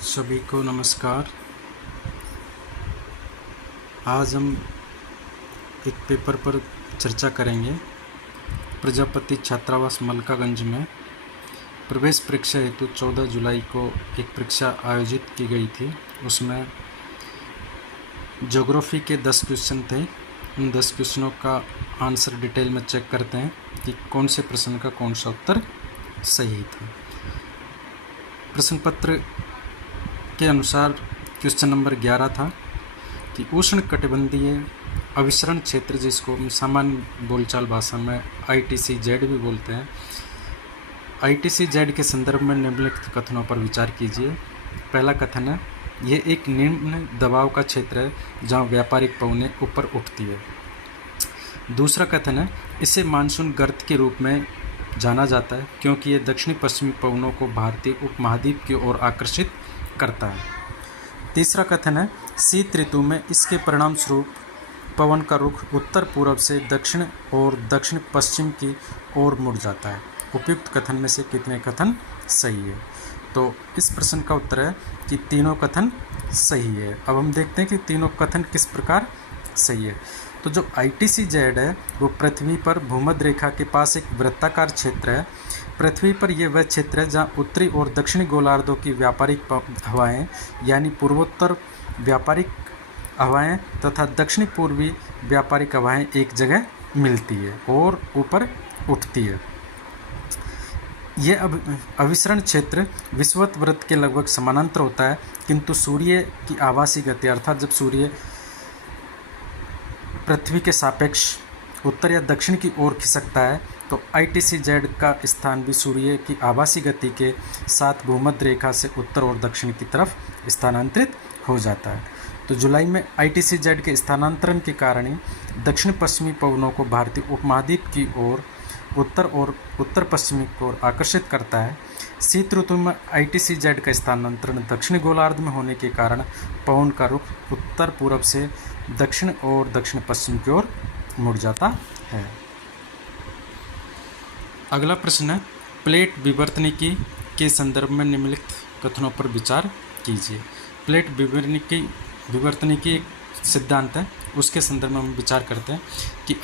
सभी को नमस्कार। आज हम एक पेपर पर चर्चा करेंगे। प्रजापति छात्रावास मलकागंज में प्रवेश परीक्षा हेतु 14 जुलाई को एक परीक्षा आयोजित की गई थी। उसमें ज्योग्राफी के 10 क्वेश्चन थे। उन 10 क्वेश्चनों का आंसर डिटेल में चेक करते हैं कि कौन से प्रश्न का कौन सा उत्तर सही था। प्रश्न पत्र के अनुसार क्वेश्चन नंबर 11 था कि उष्ण कटिबंधीय अभिसरण क्षेत्र, जिसको हम सामान्य बोलचाल भाषा में ITCZ भी बोलते हैं, ITCZ के संदर्भ में निम्नलिखित कथनों पर विचार कीजिए। पहला कथन है, यह एक निम्न दबाव का क्षेत्र है जहां व्यापारिक पवनें ऊपर उठती है। दूसरा कथन है, इसे मानसून गर्त के रूप में जाना जाता है क्योंकि यह दक्षिणी पश्चिमी पवनों को भारतीय उपमहाद्वीप की ओर आकर्षित करता है। तीसरा कथन है, शीत ऋतु में इसके परिणाम स्वरूप पवन का रुख उत्तर पूर्व से दक्षिण और दक्षिण पश्चिम की ओर मुड़ जाता है। उपयुक्त कथन में से कितने कथन सही है? तो इस प्रश्न का उत्तर है कि तीनों कथन सही है। अब हम देखते हैं कि तीनों कथन किस प्रकार सही है। तो जो ITCZ है वो पृथ्वी पर भूमध्य रेखा के पास एक वृत्ताकार क्षेत्र है। पृथ्वी पर यह वह क्षेत्र है जहाँ उत्तरी और दक्षिणी गोलार्धों की व्यापारिक हवाएं यानी पूर्वोत्तर व्यापारिक हवाएं तथा दक्षिणी पूर्वी व्यापारिक हवाएं एक जगह मिलती है और ऊपर उठती है। यह अभिसरण क्षेत्र विषुवत वृत्त के लगभग समानांतर होता है, किंतु सूर्य की आभासी गति अर्थात जब सूर्य पृथ्वी के सापेक्ष उत्तर या दक्षिण की ओर खिसकता है तो ITCZ का स्थान भी सूर्य की आभासी गति के साथ भूमध्य रेखा से उत्तर और दक्षिण की तरफ स्थानांतरित हो जाता है। तो जुलाई में ITCZ के स्थानांतरण के कारण ही दक्षिण पश्चिमी पवनों को भारतीय उपमहाद्वीप की ओर उत्तर और उत्तर पश्चिमी की ओर आकर्षित करता है। शीत ऋतु में ITCZ का स्थानांतरण दक्षिणी गोलार्ध में होने के कारण पवन का रुख उत्तर पूर्व से दक्षिण और दक्षिण पश्चिम की ओर मुड़ जाता है। अगला प्रश्न है, प्लेट विवर्तनिकी के संदर्भ में निम्नलिखित कथनों पर विचार कीजिए। प्लेट विवर्तनिकी एक सिद्धांत है, उसके संदर्भ में हम विचार करते हैं कि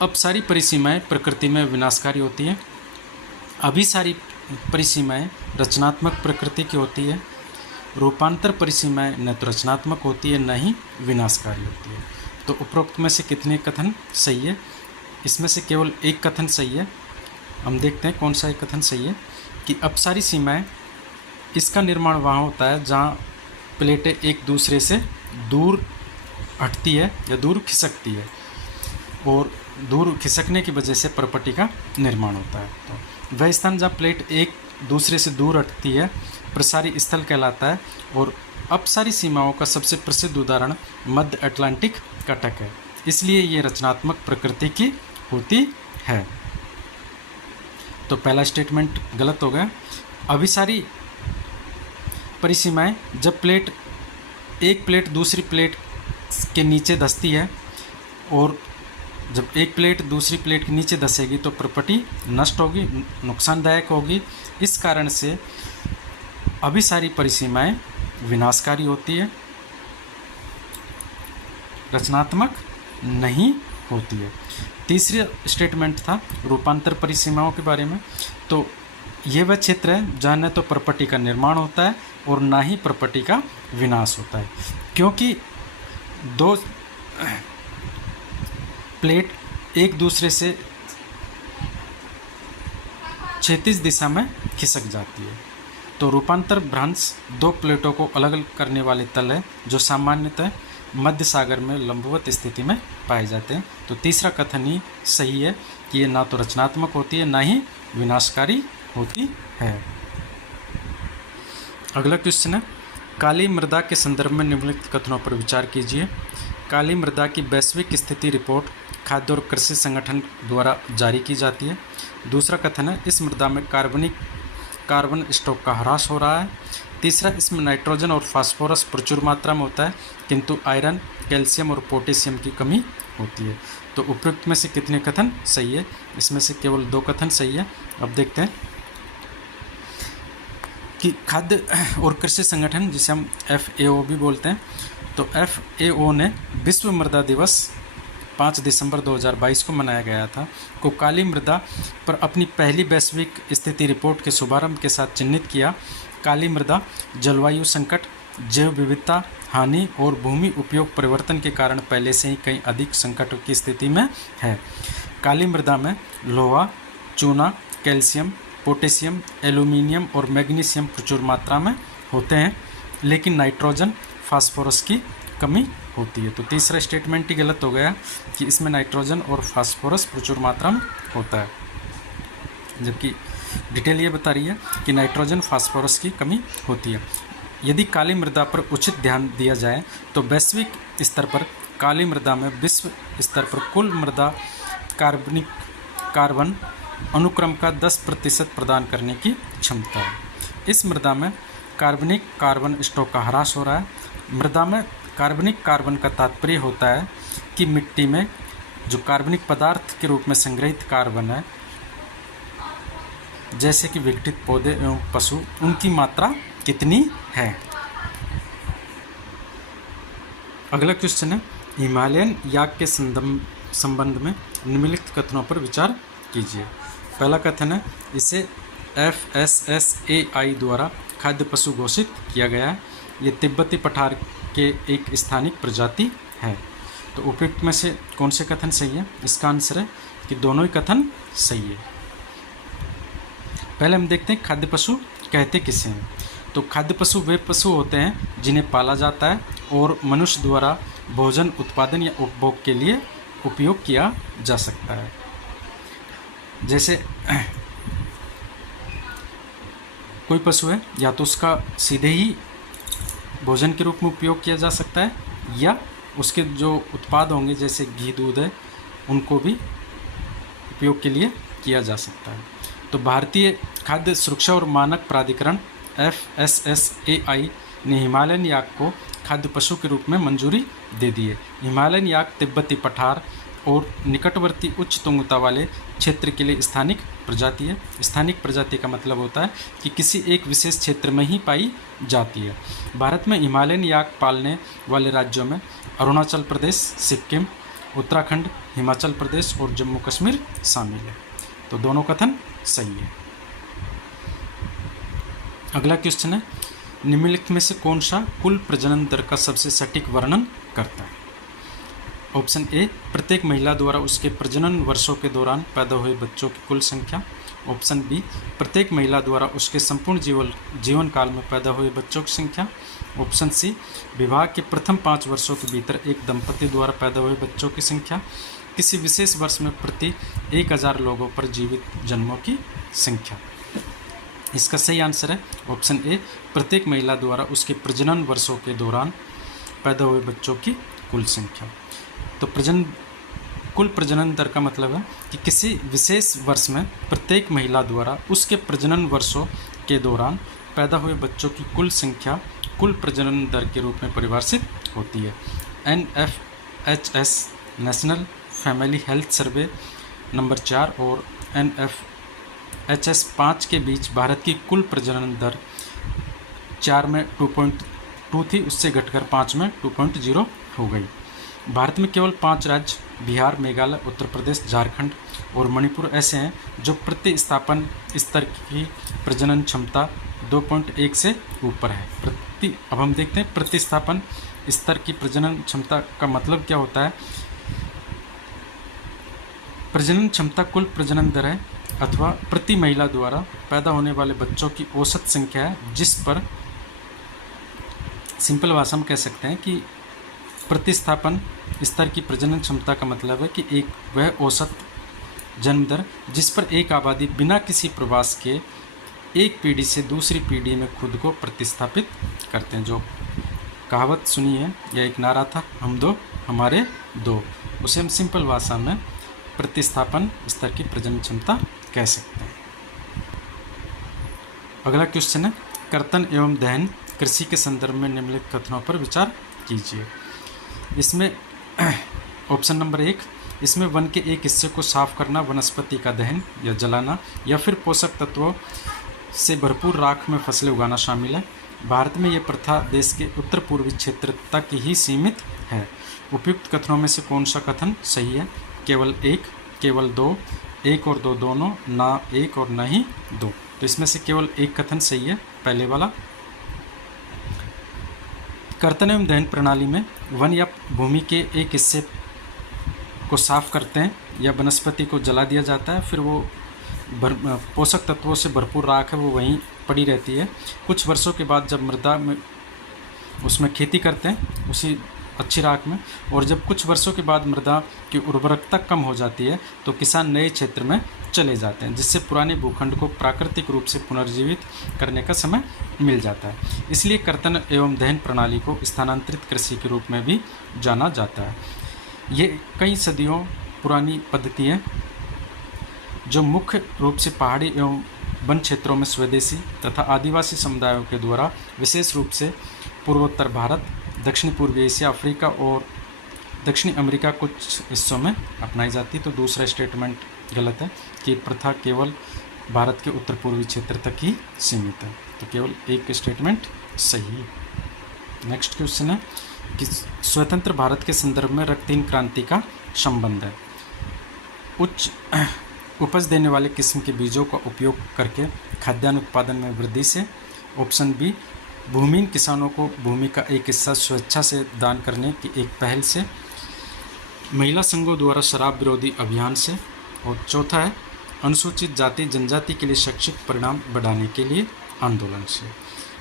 अपसारी परिसीमाएं प्रकृति में विनाशकारी होती हैं, अभिसारी परिसीमाएं रचनात्मक प्रकृति की होती है, रूपांतर परिसीमाएं न तो रचनात्मक होती है न ही विनाशकारी होती है। तो उपरोक्त में से कितने कथन सही है? इसमें से केवल एक कथन सही है। हम देखते हैं कौन सा एक कथन सही है कि अपसारी सीमाएं, इसका निर्माण वहाँ होता है जहाँ प्लेटें एक दूसरे से दूर हटती है या दूर खिसकती है और दूर खिसकने की वजह से परपटी का निर्माण होता है। तो वह स्थान जहाँ प्लेट एक दूसरे से दूर हटती है प्रसारी स्थल कहलाता है। और अपसारी सीमाओं का सबसे प्रसिद्ध उदाहरण मध्य अटलांटिक कटक है, इसलिए ये रचनात्मक प्रकृति की होती है। तो पहला स्टेटमेंट गलत हो गया। अभिसारी परिसीमाएं, जब एक प्लेट दूसरी प्लेट के नीचे धंसती है और जब एक प्लेट दूसरी प्लेट के नीचे धंसेगी तो प्रॉपर्टी नष्ट होगी, नुकसानदायक होगी। इस कारण से अभिसारी परिसीमाएं विनाशकारी होती है, रचनात्मक नहीं होती है। तीसरा स्टेटमेंट था रूपांतर परिसीमाओं के बारे में। तो ये वह क्षेत्र है जहाँ न तो प्रॉपर्टी का निर्माण होता है और ना ही प्रॉपर्टी का विनाश होता है, क्योंकि दो प्लेट एक दूसरे से क्षैतिज दिशा में खिसक जाती है। तो रूपांतर भ्रंश दो प्लेटों को अलग अलग करने वाले तल है जो सामान्यतः मध्य सागर में लंबवत स्थिति में पाए जाते हैं। तो तीसरा कथन ही सही है कि ये ना तो रचनात्मक होती है ना ही विनाशकारी होती है। अगला क्वेश्चन है, काली मृदा के संदर्भ में निम्नलिखित कथनों पर विचार कीजिए। काली मृदा की वैश्विक स्थिति रिपोर्ट खाद्य और कृषि संगठन द्वारा जारी की जाती है। दूसरा कथन है, इस मृदा में कार्बन स्टॉक का ह्रास हो रहा है। तीसरा, इसमें नाइट्रोजन और फास्फोरस प्रचुर मात्रा में होता है किंतु आयरन, कैल्शियम और पोटेशियम की कमी होती है। तो उपयुक्त में से कितने कथन सही है? इसमें से केवल 2 कथन सही है। अब देखते हैं कि खाद्य और कृषि संगठन, जिसे हम FAO भी बोलते हैं, तो FAO ने विश्व मृदा दिवस 5 दिसंबर 2022 को मनाया गया था, को काली मृदा पर अपनी पहली वैश्विक स्थिति रिपोर्ट के शुभारंभ के साथ चिन्हित किया। काली मृदा जलवायु संकट, जैव विविधता हानि और भूमि उपयोग परिवर्तन के कारण पहले से ही कई अधिक संकटों की स्थिति में है। काली मृदा में लोहा, चूना, कैल्शियम, पोटेशियम, एल्यूमिनियम और मैग्नीशियम प्रचुर मात्रा में होते हैं, लेकिन नाइट्रोजन, फास्फोरस की कमी होती है। तो तीसरा स्टेटमेंट ही गलत हो गया कि इसमें नाइट्रोजन और फास्फोरस प्रचुर मात्रा में होता है, जबकि डिटेल ये बता रही है कि नाइट्रोजन फास्फोरस की कमी होती है। यदि काली मृदा पर उचित ध्यान दिया जाए तो वैश्विक स्तर पर काली मृदा में विश्व स्तर पर कुल मृदा कार्बन अनुक्रम का 10% प्रदान करने की क्षमता है। इस मृदा में कार्बनिक कार्बन स्टॉक का ह्रास हो रहा है। मृदा में कार्बनिक कार्बन का तात्पर्य होता है कि मिट्टी में जो कार्बनिक पदार्थ के रूप में संग्रहित कार्बन है, जैसे कि विघटित पौधे एवं पशु, उनकी मात्रा कितनी है। अगला क्वेश्चन है, हिमालयन याक के संबंध में निम्नलिखित कथनों पर विचार कीजिए। पहला कथन है, इसे FSSAI द्वारा खाद्य पशु घोषित किया गया है। ये तिब्बती पठार के एक स्थानिक प्रजाति है। तो उपयुक्त में से कौन से कथन सही है? इसका आंसर है कि दोनों ही कथन सही है। पहले हम देखते हैं खाद्य पशु कहते किसे हैं। तो खाद्य पशु वे पशु होते हैं जिन्हें पाला जाता है और मनुष्य द्वारा भोजन उत्पादन या उपभोग के लिए उपयोग किया जा सकता है। जैसे कोई पशु है, या तो उसका सीधे ही भोजन के रूप में उपयोग किया जा सकता है, या उसके जो उत्पाद होंगे जैसे घी, दूध है, उनको भी उपयोग के लिए किया जा सकता है। तो भारतीय खाद्य सुरक्षा और मानक प्राधिकरण FSSAI ने हिमालयन याक को खाद्य पशु के रूप में मंजूरी दे दी है। हिमालयन याक तिब्बती पठार और निकटवर्ती उच्च तुंगता वाले क्षेत्र के लिए स्थानिक प्रजाति है। स्थानिक प्रजाति का मतलब होता है कि किसी एक विशेष क्षेत्र में ही पाई जाती है। भारत में हिमालयन याक पालने वाले राज्यों में अरुणाचल प्रदेश, सिक्किम, उत्तराखंड, हिमाचल प्रदेश और जम्मू कश्मीर शामिल है। तो दोनों कथन सही है। अगला क्वेश्चन है, निम्नलिखित में से कौन सा कुल प्रजनन दर का सबसे सटीक वर्णन करता है? ऑप्शन ए, प्रत्येक महिला द्वारा उसके प्रजनन वर्षों के दौरान पैदा हुए बच्चों की कुल संख्या। ऑप्शन बी, प्रत्येक महिला द्वारा उसके संपूर्ण जीवन काल में पैदा हुए बच्चों की संख्या। ऑप्शन सी, विवाह के प्रथम 5 वर्षों के भीतर एक दंपति द्वारा पैदा हुए बच्चों की संख्या। किसी विशेष वर्ष में प्रति 1000 लोगों पर जीवित जन्मों की संख्या। इसका सही आंसर है ऑप्शन ए, प्रत्येक महिला द्वारा उसके प्रजनन वर्षों के दौरान पैदा हुए बच्चों की कुल संख्या। तो कुल प्रजनन दर का मतलब है कि किसी विशेष वर्ष में प्रत्येक महिला द्वारा उसके प्रजनन वर्षों के दौरान पैदा हुए बच्चों की कुल संख्या कुल प्रजनन दर के रूप में परिभाषित होती है। NFHS national family health survey number 4 और NFHS 5 के बीच भारत की कुल प्रजनन दर 4 में 2.2 थी, उससे घटकर 5 में 2.0 हो गई। भारत में केवल 5 राज्य बिहार, मेघालय, उत्तर प्रदेश, झारखंड और मणिपुर ऐसे हैं जो प्रतिस्थापन स्तर की प्रजनन क्षमता 2.1 से ऊपर है। अब हम देखते हैं प्रतिस्थापन स्तर की प्रजनन क्षमता का मतलब क्या होता है। प्रजनन क्षमता कुल प्रजनन दर है अथवा प्रति महिला द्वारा पैदा होने वाले बच्चों की औसत संख्या है, जिस पर सिंपल भाषा में कह सकते हैं कि प्रतिस्थापन स्तर की प्रजनन क्षमता का मतलब है कि एक वह औसत जन्म दर जिस पर एक आबादी बिना किसी प्रवास के एक पीढ़ी से दूसरी पीढ़ी में खुद को प्रतिस्थापित करते हैं। जो कहावत सुनी है या एक नारा था, हम दो हमारे दो, उसे हम सिंपल भाषा में प्रतिस्थापन स्तर की प्रजनन क्षमता कह सकते हैं। अगला क्वेश्चन है, कर्तन एवं दहन कृषि के संदर्भ में निम्नलिखित कथनों पर विचार कीजिए। इसमें ऑप्शन नंबर 1, इसमें वन के एक हिस्से को साफ करना वनस्पति का दहन या जलाना या फिर पोषक तत्वों से भरपूर राख में फसलें उगाना शामिल है। भारत में यह प्रथा देश के उत्तर पूर्वी क्षेत्र तक ही सीमित है। उपयुक्त कथनों में से कौन सा कथन सही है? केवल एक, केवल दो, एक और दो दोनों, ना एक और ना ही दो। तो इसमें से केवल एक कथन सही है, पहले वाला। कर्तन एवं दहन प्रणाली में वन या भूमि के एक हिस्से को साफ करते हैं या वनस्पति को जला दिया जाता है, फिर वो पोषक तत्वों से भरपूर राख है वो वहीं पड़ी रहती है। कुछ वर्षों के बाद जब मृदा में उसमें खेती करते हैं उसी अच्छी राख में, और जब कुछ वर्षों के बाद मृदा की उर्वरकता कम हो जाती है तो किसान नए क्षेत्र में चले जाते हैं, जिससे पुराने भूखंड को प्राकृतिक रूप से पुनर्जीवित करने का समय मिल जाता है। इसलिए कर्तन एवं दहन प्रणाली को स्थानांतरित कृषि के रूप में भी जाना जाता है। ये कई सदियों पुरानी पद्धति है जो मुख्य रूप से पहाड़ी एवं वन क्षेत्रों में स्वदेशी तथा आदिवासी समुदायों के द्वारा विशेष रूप से पूर्वोत्तर भारत, दक्षिण पूर्वी एशिया, अफ्रीका और दक्षिणी अमेरिका कुछ हिस्सों में अपनाई जाती। तो दूसरा स्टेटमेंट गलत है कि प्रथा केवल भारत के उत्तर पूर्वी क्षेत्र तक ही सीमित है। तो केवल एक स्टेटमेंट सही है। नेक्स्ट क्वेश्चन है कि स्वतंत्र भारत के संदर्भ में रक्तहीन क्रांति का संबंध है। उच्च उपज देने वाले किस्म के बीजों का उपयोग करके खाद्यान्न उत्पादन में वृद्धि से। ऑप्शन बी, भूमिहीन किसानों को भूमि का एक हिस्सा स्वेच्छा से दान करने की एक पहल से। महिला संघों द्वारा शराब विरोधी अभियान से। और चौथा है, अनुसूचित जाति जनजाति के लिए शैक्षिक परिणाम बढ़ाने के लिए आंदोलन से।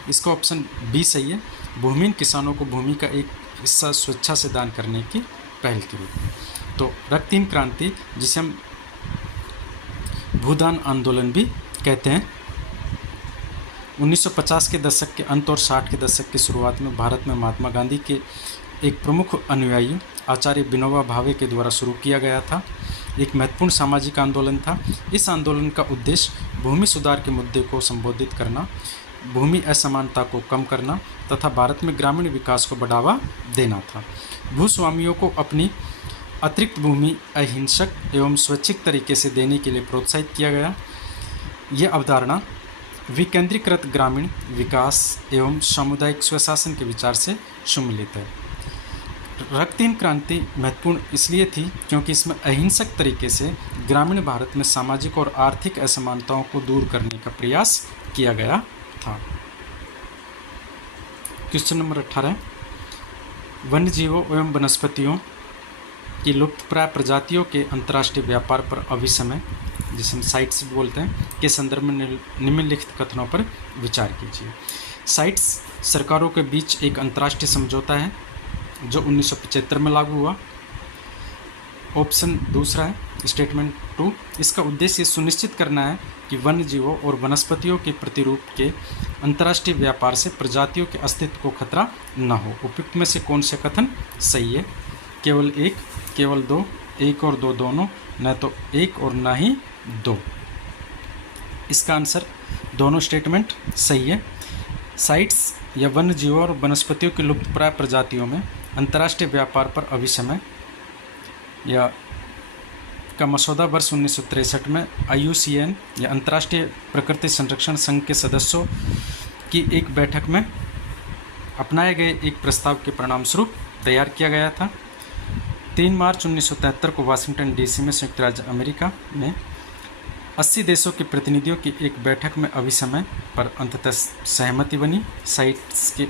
इसका ऑप्शन बी सही है, भूमिहीन किसानों को भूमि का एक हिस्सा स्वेच्छा से दान करने की पहल के रूप में। तो रक्तहीन क्रांति, जिसे हम भूदान आंदोलन भी कहते हैं, 1950 के दशक के अंत और 60 के दशक की शुरुआत में भारत में महात्मा गांधी के एक प्रमुख अनुयायी आचार्य विनोबा भावे के द्वारा शुरू किया गया था। एक महत्वपूर्ण सामाजिक आंदोलन था। इस आंदोलन का उद्देश्य भूमि सुधार के मुद्दे को संबोधित करना, भूमि असमानता को कम करना तथा भारत में ग्रामीण विकास को बढ़ावा देना था। भूस्वामियों को अपनी अतिरिक्त भूमि अहिंसक एवं स्वैच्छिक तरीके से देने के लिए प्रोत्साहित किया गया। यह अवधारणा विकेंद्रीकृत ग्रामीण विकास एवं सामुदायिक स्वशासन के विचार से सम्मिलित है। रक्तहीन क्रांति महत्वपूर्ण इसलिए थी क्योंकि इसमें अहिंसक तरीके से ग्रामीण भारत में सामाजिक और आर्थिक असमानताओं को दूर करने का प्रयास किया गया था। क्वेश्चन नंबर 18, वन्यजीवों एवं वनस्पतियों की लुप्तप्राय प्रजातियों के अंतर्राष्ट्रीय व्यापार पर अभिसमय, जिसे हम साइट्स बोलते हैं, के संदर्भ में निम्नलिखित कथनों पर विचार कीजिए। साइट्स सरकारों के बीच एक अंतर्राष्ट्रीय समझौता है जो 1975 में लागू हुआ। ऑप्शन दूसरा है स्टेटमेंट 2, इसका उद्देश्य ये सुनिश्चित करना है कि वन्य जीवों और वनस्पतियों के प्रतिरूप के अंतर्राष्ट्रीय व्यापार से प्रजातियों के अस्तित्व को खतरा न हो। उपयुक्त में से कौन से कथन सही है? केवल एक, केवल दो, एक और दो दोनों, न तो एक और न ही दो। इसका आंसर दोनों स्टेटमेंट सही है। साइट्स या वन्य जीवों और वनस्पतियों की लुप्तप्राय प्रजातियों में अंतर्राष्ट्रीय व्यापार पर अभिसमय या का मसौदा वर्ष 1963 में IUCN या अंतर्राष्ट्रीय प्रकृति संरक्षण संघ के सदस्यों की एक बैठक में अपनाए गए एक प्रस्ताव के परिणामस्वरूप तैयार किया गया था। 3 मार्च 1973 को वाशिंगटन DC में संयुक्त राज्य अमेरिका में 80 देशों के प्रतिनिधियों की एक बैठक में अभिसमय पर अंततः सहमति बनी साइट्स के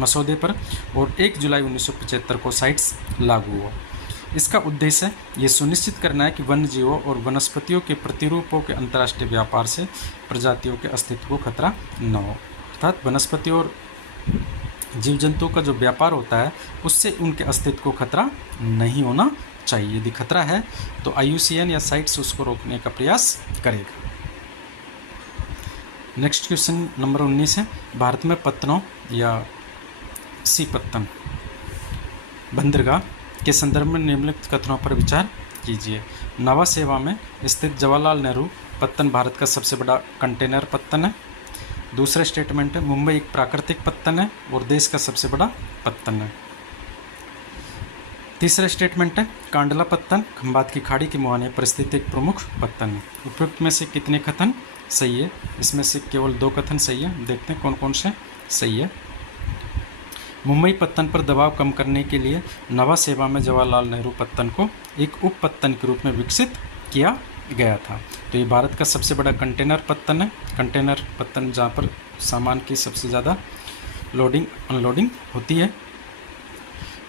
मसौदे पर, और 1 जुलाई 1975 को साइट्स लागू हुआ। इसका उद्देश्य ये सुनिश्चित करना है कि वन्य जीवों और वनस्पतियों के प्रतिरूपों के अंतर्राष्ट्रीय व्यापार से प्रजातियों के अस्तित्व को खतरा न हो। अर्थात वनस्पतियों और जीव जंतुओं का जो व्यापार होता है उससे उनके अस्तित्व को खतरा नहीं होना चाहिए। यदि खतरा है तो IUCN या साइट्स उसको रोकने का प्रयास करेगा। नेक्स्ट क्वेश्चन नंबर 19 है, भारत में पत्तनों या सी पत्तन बंदरगाह के संदर्भ में निम्नलिखित कथनों पर विचार कीजिए। नवा सेवा में स्थित जवाहरलाल नेहरू पत्तन भारत का सबसे बड़ा कंटेनर पत्तन है। दूसरा स्टेटमेंट है, मुंबई एक प्राकृतिक पत्तन है और देश का सबसे बड़ा पत्तन है। तीसरा स्टेटमेंट है, कांडला पत्तन खंबात की खाड़ी के मुहाने पर स्थित एक प्रमुख पत्तन है। उपयुक्त में से कितने कथन सही है। इसमें से केवल 2 कथन सही है। देखते हैं कौन कौन से सही है। मुंबई पत्तन पर दबाव कम करने के लिए नवा सेवा में जवाहरलाल नेहरू पत्तन को एक उप पत्तन के रूप में विकसित किया गया था। तो ये भारत का सबसे बड़ा कंटेनर पत्तन है। कंटेनर पत्तन जहाँ पर सामान की सबसे ज़्यादा लोडिंग अनलोडिंग होती है।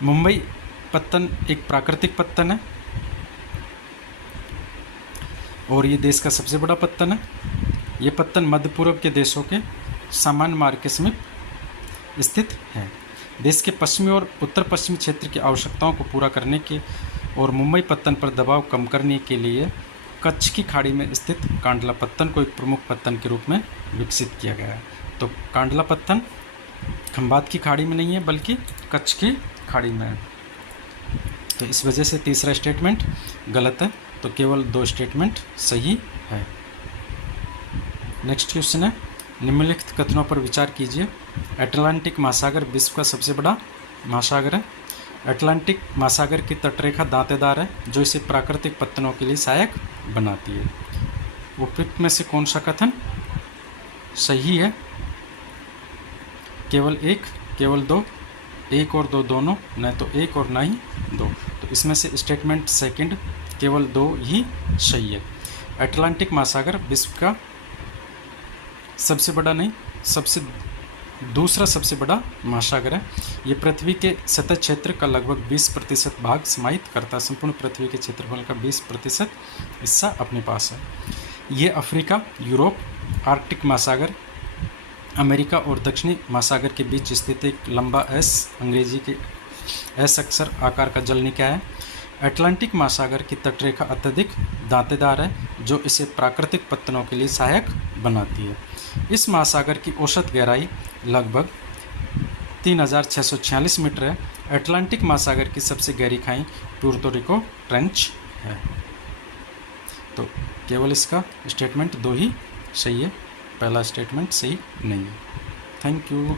मुंबई पत्तन एक प्राकृतिक पत्तन है और ये देश का सबसे बड़ा पत्तन है। ये पत्तन मध्य पूर्व के देशों के सामान्य मार्ग के समीप स्थित है। देश के पश्चिमी और उत्तर पश्चिमी क्षेत्र की आवश्यकताओं को पूरा करने के और मुंबई पत्तन पर दबाव कम करने के लिए कच्छ की खाड़ी में स्थित कांडला पत्तन को एक प्रमुख पत्तन के रूप में विकसित किया गया है। तो कांडला पत्तन खंबात की खाड़ी में नहीं है बल्कि कच्छ की खाड़ी में है। तो इस वजह से तीसरा स्टेटमेंट गलत है। तो केवल 2 स्टेटमेंट सही है। नेक्स्ट क्वेश्चन है, निम्नलिखित कथनों पर विचार कीजिए। अटलांटिक महासागर विश्व का सबसे बड़ा महासागर है। अटलांटिक महासागर की तटरेखा दांतेदार है जो इसे प्राकृतिक पत्तनों के लिए सहायक बनाती है। उपयुक्त में से कौन सा कथन सही है? केवल 1, केवल 2, 1 और 2 दोनों, न तो 1 और न ही 2। तो इसमें से स्टेटमेंट सेकंड केवल 2 ही सही है। अटलांटिक महासागर विश्व का सबसे बड़ा नहीं, दूसरा सबसे बड़ा महासागर है। ये पृथ्वी के सतह क्षेत्र का लगभग 20% भाग समाहित करता है। संपूर्ण पृथ्वी के क्षेत्रफल का 20% हिस्सा अपने पास है। ये अफ्रीका, यूरोप, आर्कटिक महासागर, अमेरिका और दक्षिणी महासागर के बीच स्थित एक लंबा एस, अंग्रेजी के एस अक्षर आकार का जल निकाय है। अटलांटिक महासागर की तटरेखा अत्यधिक दांतेदार है जो इसे प्राकृतिक पत्तनों के लिए सहायक बनाती है। इस महासागर की औसत गहराई लगभग 3646 मीटर है। अटलांटिक महासागर की सबसे गहरी खाई प्यूर्तो रिको ट्रेंच है। तो केवल इसका स्टेटमेंट 2 ही सही है, पहला स्टेटमेंट सही नहीं है। Thank you.